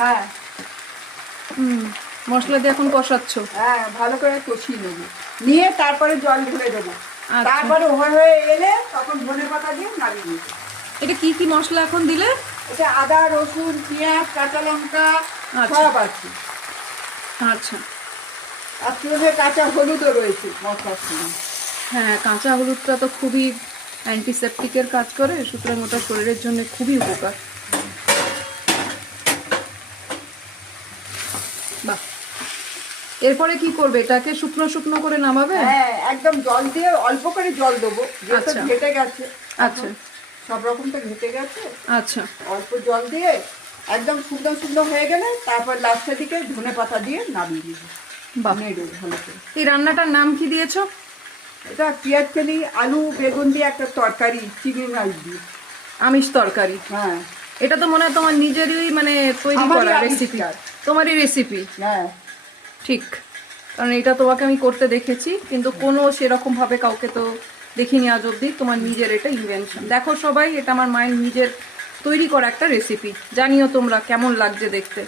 হ্যাঁ। মশলা দিয়ে এখন কষাচ্ছ? হ্যাঁ, ভালো করে কষিয়ে নেবো, নিয়ে তারপরে জল ঢেলে দেবো। আচ্ছা। তারপরে হয়ে এলে তখন ধনেপাতা দিয়ে নামিয়ে দেবো। এটা কি কি মশলা এখন দিলে? এটা আদা, রসুন, পেঁয়াজ, কাঁচা লঙ্কা সব আছে। আচ্ছা। আর সঙ্গে কাঁচা হলুদও রয়েছে মশলার সঙ্গে। হ্যাঁ, কাঁচা হলুদটা তো খুবই অ্যান্টিসেপটিকের কাজ করে, সুতরাং ওটা শরীরের জন্য খুবই উপকার। বাহ, এরপরে কি করবে? এটাকে শুকনো শুকনো করে নামাবে? হ্যাঁ, একদম জল দিয়ে অল্প করে জল দেবো, যেহেতু আচ্ছা। ঘেটে গেছে। আচ্ছা সব রকম তো ঘেটে গেছে। আচ্ছা। অল্প জল দিয়ে একদম শুকনো শুকনো হয়ে গেলে তারপর লাস্টের দিকে ধনেপাতা দিয়ে নামিয়ে দিবি। বাহ, ভালো করে। এই রান্নাটার নাম কি দিয়েছো? এটা পেঁয়াজ কলি আলু বেগুন দিয়ে একটা তরকারি, চিংড়ি মাছ দিয়ে। আমিষ তরকারি? হ্যাঁ। এটা তো মনে হয় তোমার নিজেরই মানে তৈরি করা রেসিপি, তোমারই রেসিপি। হ্যাঁ ঠিক, কারণ এটা তোমাকে আমি করতে দেখেছি, কিন্তু কোনো সেরকম ভাবে কাউকে তো দেখিনি আজ অব্দি। তোমার নিজের এটা ইনভেনশন। দেখো সবাই, এটা আমার মায়ের নিজের তৈরি করা একটা রেসিপি। জানিও তোমরা কেমন লাগছে দেখতে।